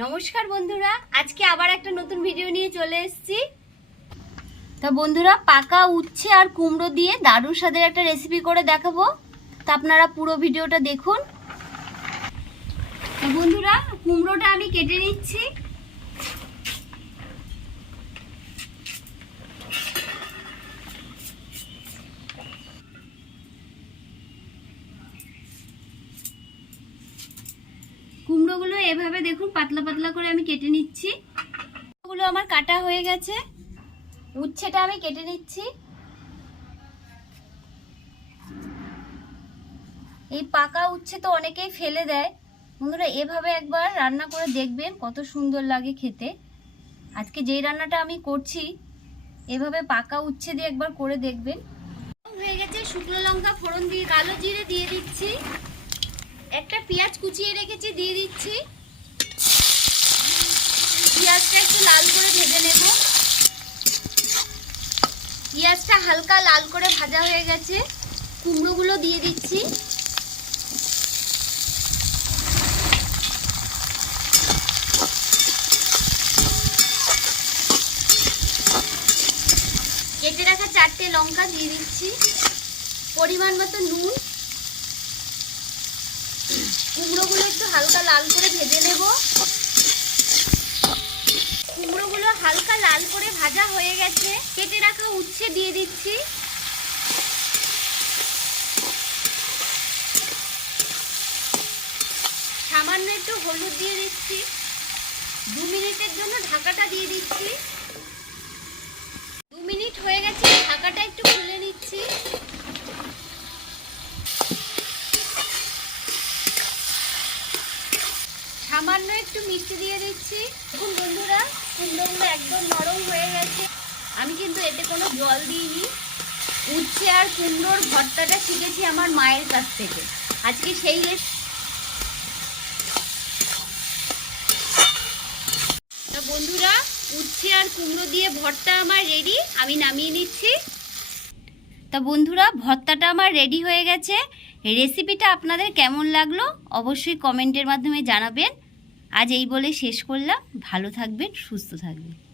নমস্কার বন্ধুরা, আজকে আবার একটা নতুন ভিডিও নিয়ে চলে এসেছি। তা বন্ধুরা, পাকা উচ্ছে আর কুমড়ো দিয়ে দারুণ স্বাদের একটা রেসিপি করে দেখাবো। তা আপনারা পুরো ভিডিওটা দেখুন। বন্ধুরা, কুমড়োটা আমি কেটে নিচ্ছি। কুমড়োগুলো এভাবে দেখুন, পাতলা পাতলা করে আমি কেটে নিচ্ছি। ওগুলো আমার কাটা হয়ে গেছে। উচ্ছেটা আমি কেটে নিচ্ছি। এই পাকা উচ্ছে তো অনেকেই ফেলে দেয়। বন্ধুরা, এভাবে একবার রান্না করে দেখবেন কত সুন্দর লাগে খেতে। আজকে যেই রান্নাটা আমি করছি, এভাবে পাকা উচ্ছে দিয়ে একবার করে দেখবেন। হয়ে গেছে শুকনো লঙ্কা ফোড়ন দিয়ে, কালো জিরে দিয়ে দিচ্ছি। একটা পেঁয়াজ কুচিয়ে রেখেছি, দিয়ে দিচ্ছি। পেঁয়াজটা একটু লাল করে ভেজে নেব। পেঁয়াজটা হালকা লাল করে ভাজা হয়ে গেছে। কুমড়োগুলো দিয়ে দিচ্ছি। কেটে রাখা চারটে লঙ্কা দিয়ে দিচ্ছি। পরিমাণ মতো নুন কুমড়োগুলো একটু হালকা লাল করে ভেজে নেব। কুমড়োগুলো হালকা লাল করে ভাজা হয়ে গেছে। কেটে রাখা উচ্ছে দিয়ে দিচ্ছি। সামান্য একটু হলুদ দিয়ে দিচ্ছি। দু মিনিটের জন্য ঢাকাটা দিয়ে দিচ্ছি দু মিনিট হয়ে গেছে ঢাকাটা একটু খুলে নিচ্ছি সামান্য একটু মিষ্টি দিয়ে দিচ্ছি। দেখুন বন্ধুরা, কুমড়োগুলো একদম নরম হয়ে গেছে। আমি কিন্তু এতে কোনো জল দিইনি। উচ্ছে আর কুমড়োর ভর্তাটা শিখেছি আমার মায়ের কাছ থেকে। আজকে সেই বন্ধুরা, উচ্ছে আর কুমড়ো দিয়ে ভর্তা আমার রেডি আমি নামিয়ে নিচ্ছি। তা বন্ধুরা, ভর্তাটা আমার রেডি হয়ে গেছে। রেসিপিটা আপনাদের কেমন লাগল, অবশ্যই কমেন্টের মাধ্যমে জানাবেন। আজ এই বলে শেষ করলাম। ভালো থাকবেন সুস্থ থাকবেন।